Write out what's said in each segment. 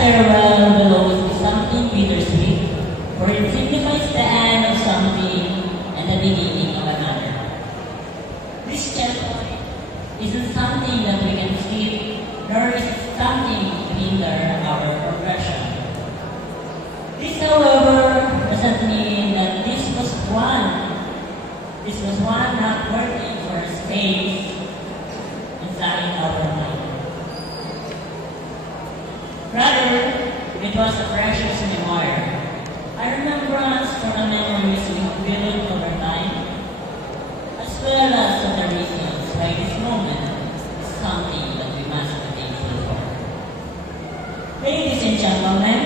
farewell will always be something bittersweet, for it signifies the end of something and the beginning of another. This checkpoint isn't something that we can skip, nor is it something to hinder our progression. This, however, doesn't mean that this was one not worthy for a space inside our mind. Rather, it was a precious memoir. A remembrance for the memories we have built over time, as well as the reasons why this moment is something that we must be thankful for. Ladies and gentlemen,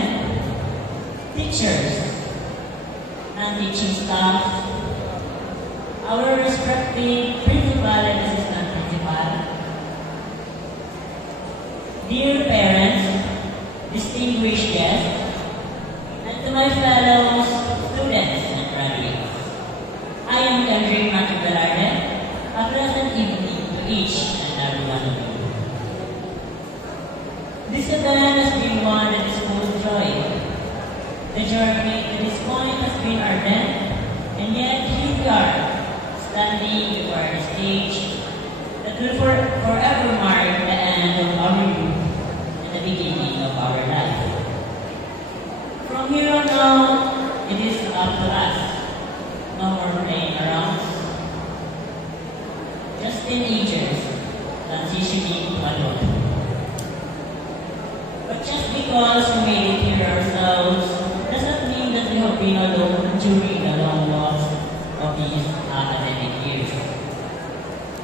teachers, non-teaching staff, our respective principal and assistant principal, dear parents, distinguished guests, and to my fellow students and graduates, I am Kendrick Matthew Velarde. A pleasant evening to each and every one of you. This event has been one that is full of joy. The journey to this point has been ardent, and yet here we are, standing before a stage that will forever mark the end of our youth and the beginning of our life. From here on out, it is up to us. No more playing around. Just teenagers transitioning to adult. But just because we made it here ourselves doesn't mean that we have been alone during the long walks of these academic years.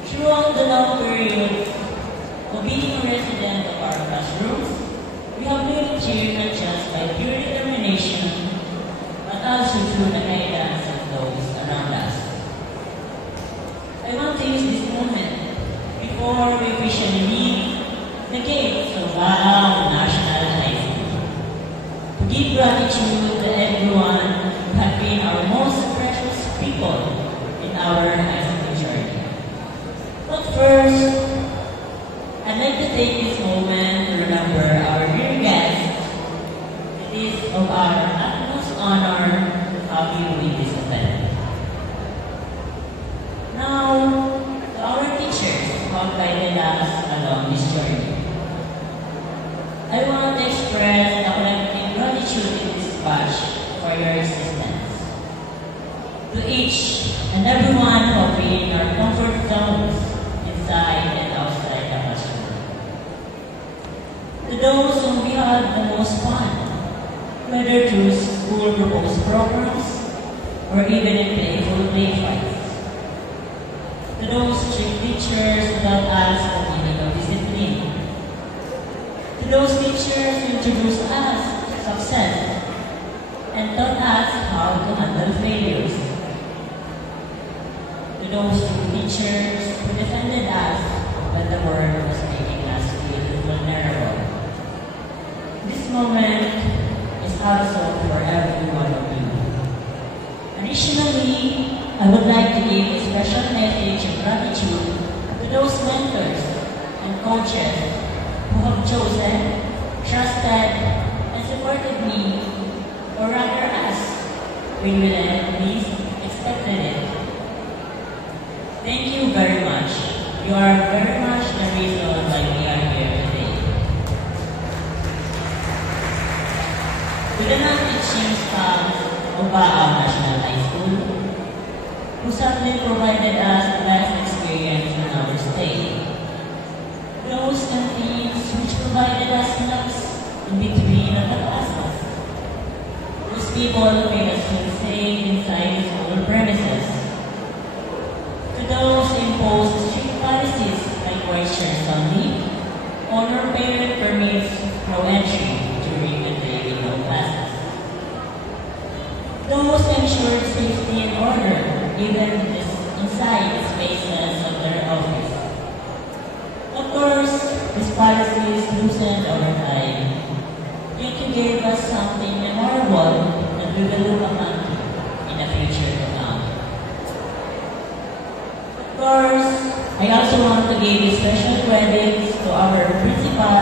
Throughout the long period of being a resident of our classrooms, we have lived here not just by pure determination, but also through the guidance of those around us. I want to use this moment before we officially leave the gates of Baang National High School to give gratitude to everyone who have been our most precious people in our high school journey. But first, I'd like to take this moment to remember our dear guests. It is of our utmost honor to have you in this event. Now, to our teachers who have guided us along this journey, I want to express the collective gratitude in this batch for your assistance. To each and everyone who have been in our comfort zones, inside and outside the classroom. To those whom we had the most fun, whether through school proposed programs or even in playful play fights. To those strict teachers who taught us the meaning of discipline. To those teachers who introduced us to success and taught us how to handle failures. To those teachers who defended us when the world was making us feel vulnerable. This moment is also for every one of you. Additionally, I would like to give a special message of gratitude to those mentors and coaches who have chosen, trusted, and supported me, or rather us, when we least expected it. Thank you very much. You are very much the reason why we are here today. To the non-teaching staff of Baang National High School, who sadly provided us the best experience in our stay. Those canteens which provided us snacks in between the classes. Those people who made us feel safe inside the school premises. To those who imposed strict policies like white shirts only, or parent permits no entry during the day with no classes. Those ensured safety and order even inside the spaces of their office. Of course, these policies loosened over time, yet you gave us something memorable that we will look upon in the future to come. Of course, I also want to give special credits to our principal,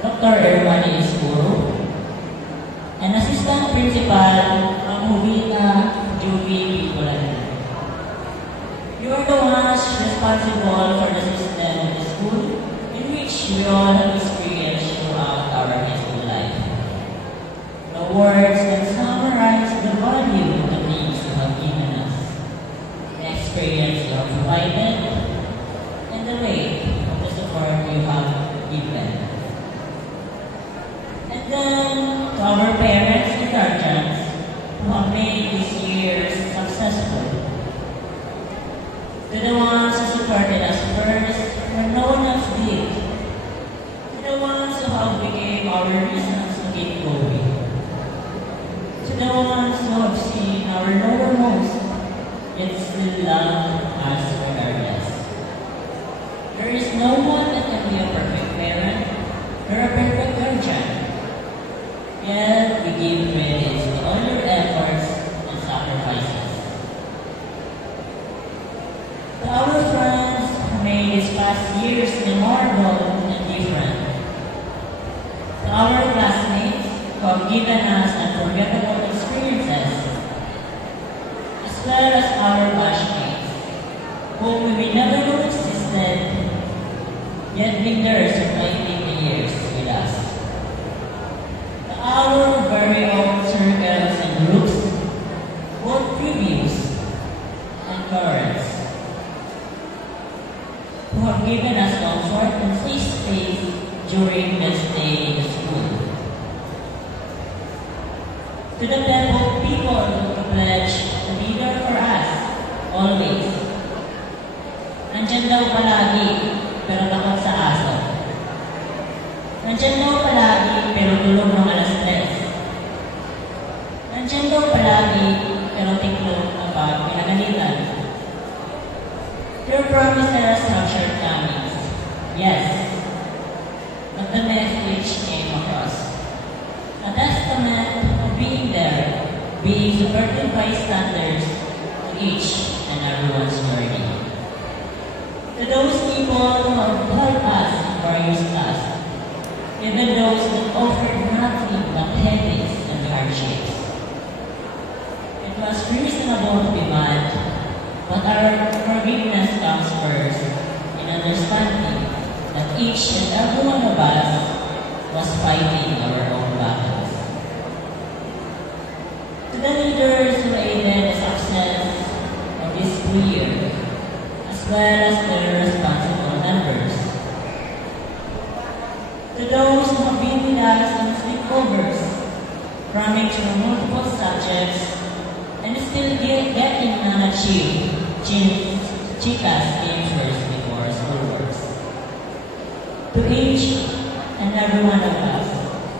Dr. Erwan Escuro, and Assistant Principal Amubina Juvi Bicolana. You are the ones responsible for the system of the school in which we all have experienced throughout our high school life. The words that summarize the value of the things you have given us, the experience you have provided, and the weight of the support you have given. And then, to our parents and guardians who have made these years successful, to the ones who supported us first when no one else did, to the ones who have become our reasons to keep going, to the ones who have seen our lowermost yet still love us regardless. There is no one that can be a perfect parent or a perfect guardian. Yet we give credit to all your efforts and sacrifices. To our friends who made these past years memorable and different. To our classmates who have given us unforgettable experiences, as well as our batchmates, whom we may never know existed, yet been there surviving the years with us. To our very own circles and groups, both previous and current, who have given us comfort and safe space during the stay in the school. To the people who pledged to be there for us, always. Nandyan daw palagi, pero takot sa aso. Nandyan daw palagi, pero tulog ng alas 3. Nandyan daw palagi, pero tiklop kapag pinagalitan. Your promises have shortcomings, yes, but the message came across. A testament of being there, being supported by standards to each and everyone's journey. To those people who have helped us or used us, even those that offered nothing but headaches and hardships. It was reasonable to be mad, but our forgiveness comes first in understanding that each and every one of us was fighting our own battles. To the leaders who aided the success of this school year, as well as their responsible members. To those who have been with us in sleepovers, cramming through multiple subjects, and still getting unachieved chicas came first before schoolworks. To each and every one of us,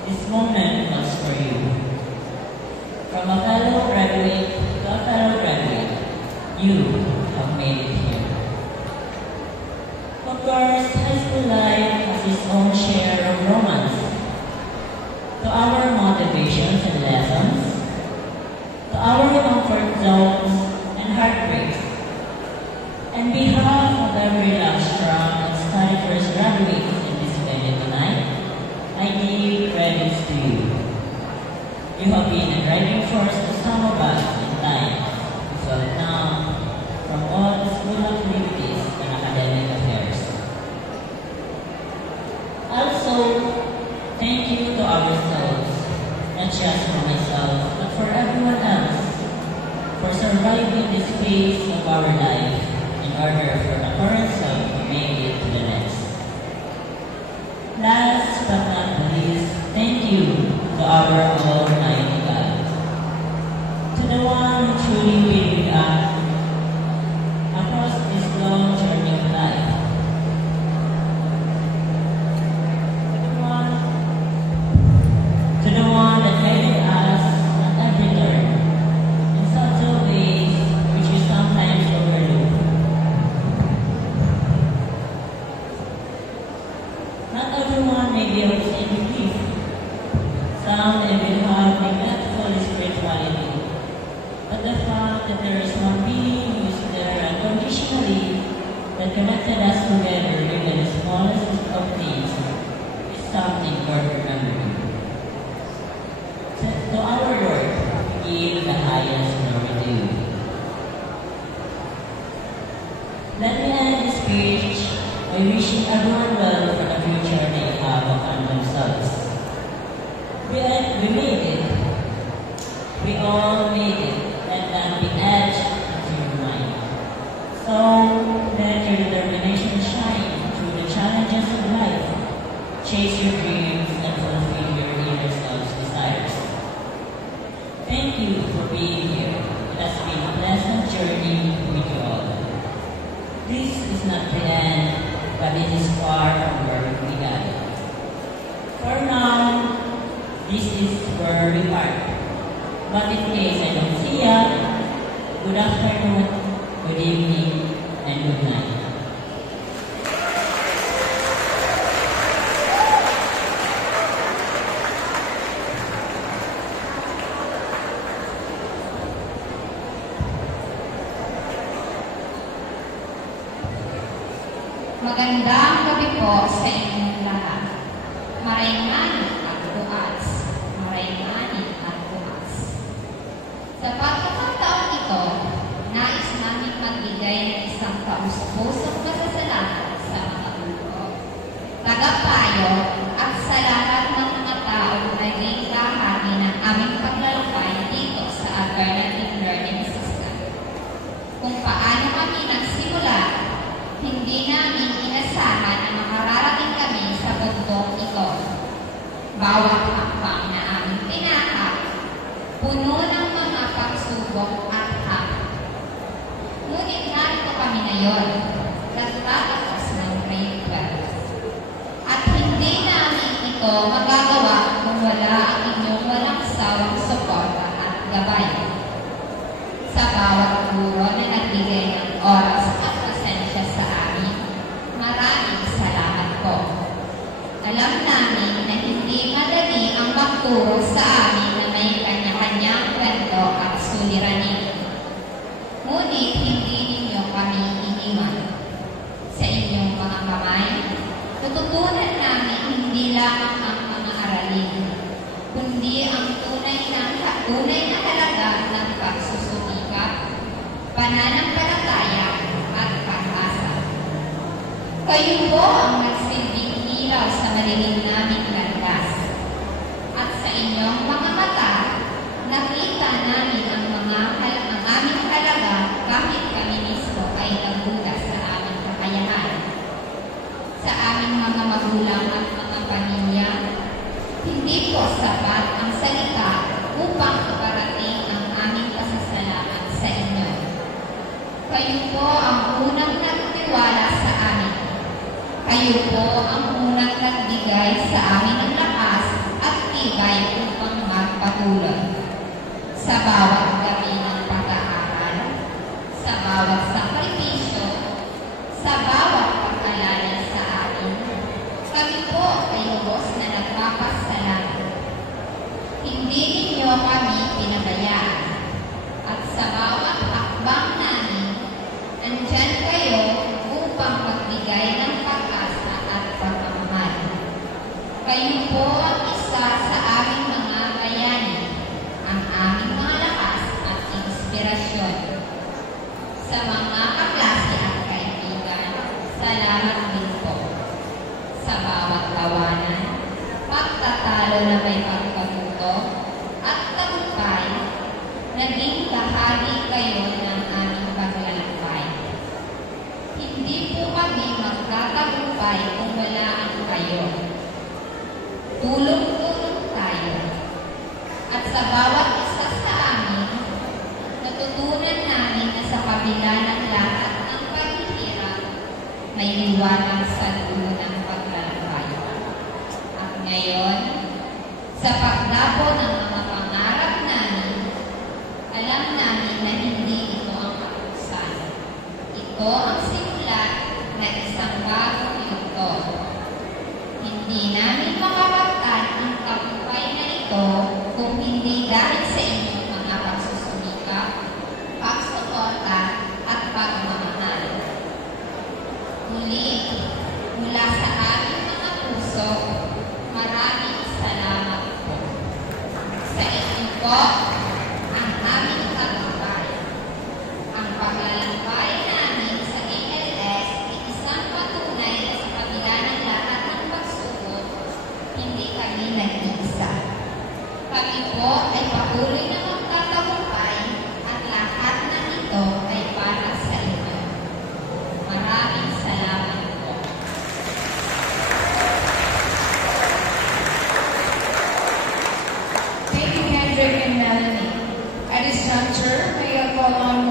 this moment was for you. From a fellow graduate to a fellow graduate, you have made it here. Of course, high school life has its own share of romance. To our motivations and lessons, to our comfort zones and heartbreaks, on behalf of every love strong and study first graduates in this venue tonight, I give credits to you. You have been a driving force to some of us in time, so now, from all the school activities and academic affairs. Also, thank you to ourselves, not just for myself, but for everyone else, for surviving this phase of our life in order for the current self to make it to the next. Last but not least, thank you to our Almighty God, to the one who truly been with us across this long journey of life. To the one that guided us at every turn, in subtle ways which we sometimes overlook. Not everyone may be of the same belief. Some even have by wishing everyone well for the future they have upon themselves. We made it. We all made it. Let that be etched into your mind. So let your determination shine through the challenges of life. Chase your dreams and fulfill your inner self's desires. Thank you for being here. It has been a pleasant journey with you all. This is not the end, but it is far from where we began. For now, this is where we part. But in case I don't see ya, good afternoon, good evening, and good night. Magandang gabi po sa inyong lahat. Maraynani at bukas. Maraynani at bukas. Sa pagkakataon ito, nais namin magbigay ng isang kausap-usap pasasalamat sa mga guro, tagapayo at sa lahat ng mga taong naging bahagi ng aming paglalakbay dito sa Alternative Learning System. Kung paano kami nagsimula, hindi namin inasahan na makararating kami sa bundok ito. Bawat hakbang na aming tinahak, puno ng mga pagsubok at hamon. Ngunit narito kami ngayon, nagtatakas ng grade 12. At hindi namin ito magagawa kung wala ang inyong walang sawang suporta at gabay. Sa bawat guro na nagbigay ng oras at pasensya sa amin, maraming salamat po. Alam namin na hindi madali ang magturo sa amin na may kanya-kanyang kwento at suliranin. Ngunit hindi ninyo kami iniwan. Sa inyong mga kamay, tututunan namin hindi lamang ang mga aralin, kundi ang tunay na halaga ng pagsusumikap, pananampalataya at pag-asa. Kayo po ang nagsilbing ilaw sa malilim naming landas. At sa inyong mga mata, nakita namin ang aming halaga kahit kami mismo ay nagulat sa aming kakayahan. Sa aming mga magulang at mga pamilya, hindi po sapat ang salita upang iparating ang aming pasasalamat sa inyo. Kayo po ang unang nagtiwala sa amin. Kayo po ang unang nagbigay sa amin ng lakas at tibay upang magpatuloy. Sa bawat gabi ng pag-aaral, sa bawat sakripisyo, sa bawat pagkalala sa amin, kami po ay lubos na nagpapasalamat. Hindi ninyo kami pinabayaan. At sa bawat hakbang namin, andyan kayo upang magbigay ng pag-asa at pagmamahal. Kayo po ang isa sa aming mga bayani, ang aming mga lakas at inspirasyon. Sa mga kaklase at kaibigan, salamat din po. Sa bawat tawanan, pagtatalo na may pagkatuto at tagumpay, naging bahagi kayo ng aming paglalakbay. Hindi po kami magtatagumpay kung wala ang kayo. Tulong-tulong tayo. At sa bawat isa sa amin, natutunan namin na sa kabila ng lahat ng paghihirap, may liwanag sa dulo ng paglalakbay. At ngayon, sa pagdapo ng mga pangarap namin, alam namin na hindi ito ang kapusan. Ito ang simula na isang bagong yugto. Hindi namin makapagtan ang tagumpay na ito kung hindi dahil sa inyong mga pagsusumikap, pagsuporta at pagmamahal. Muli, mula sa aming mga puso, maraming salamat po. Sa inyo po, ang aming tagumpay. Ang paglalakbay namin sa ALP po ay patuloy na magtatagumpay at lahat ng ito ay para sa inyo. Maraming salamat po. Thank you, Kendrick and Melanie. At this juncture, may I call on